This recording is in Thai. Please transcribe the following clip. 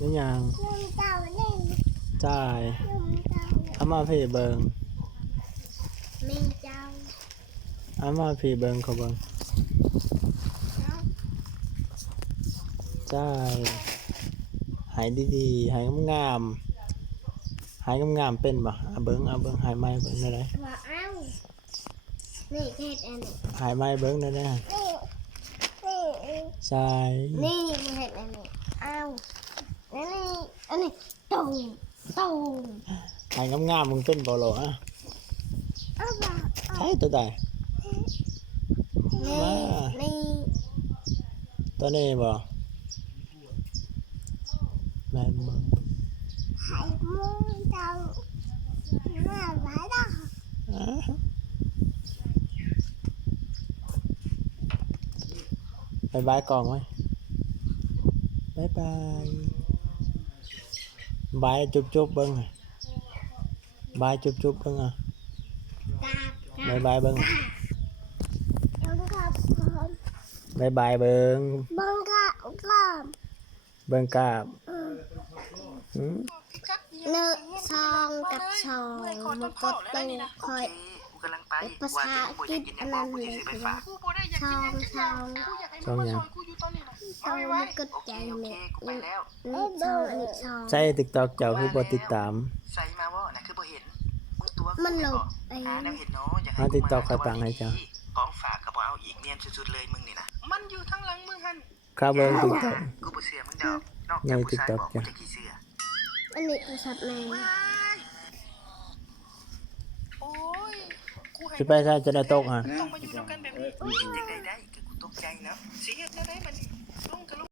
นี่ยังจ่ายเอามาพี่เบิงเอามาพี่เบิงเขาเบิงจ่ายหายดีๆหายงามๆหายงามๆเป็นบ่เอาเบิงหายไม้เบิงได้ไหมนี่เทศอันนี้หายไม้เบิงได้ไหมใช่ นี่มันเห็ดอันนี้อ้าวนี่อันนี้ตรงหายงามๆมึงเป็นบ่หรออ่ะ อ้าวบ่า ใช่ตัวใด นี่ ตัวนี้บ่แม่นบ่ ไข่มุ้งเจ้าน่ารักอ่ะ บายบายกล่องไว้บายบายบายจุ๊บเบิ้งบายจุ๊บเบิ้งอ่ะ กา บายเบิ้ง ต้องกับผม บายเบิ้ง บังกับผม เบิ้งกราบอืม เนื้อซองกับซองมันก็ต้องคอย กูกำลังไป ภาษาอังกฤษอันนั้นเลยซองซอง ช่องหยัง ซองมันก็ใจ โอเค เนี่ย กูไปแล้ว นี่ซองอันนี้ซอง ใช่ TikTok เจ้าคือบ่ติดตาม ใส่มาบ่นะคือบ่เห็นมึงตัว มันหลบไป หาแนวเห็นเนาะอยาก หา TikTok เขาตังค์ให้เจ้า ของฝากก็บ่เอาอีกเนียนสุดๆเลยมึงนี่นะมันอยู่ทั้งหลังมึงหั่น ข้าเบิ้ง TikTok กูบ่เชื่อมึงดอกนอกจากผู้ชายบอกกูจะกี่เชื่อ อันนี้โทรศัพท์แม่ โอ้ยกูให้ สิไปใช่จะได้ตกฮะ ต้องมาอยู่นำกันแบบนี้จังได๋ได้คือกูตกใจเนาะสิเฮ็ดแนวใดบัดนี้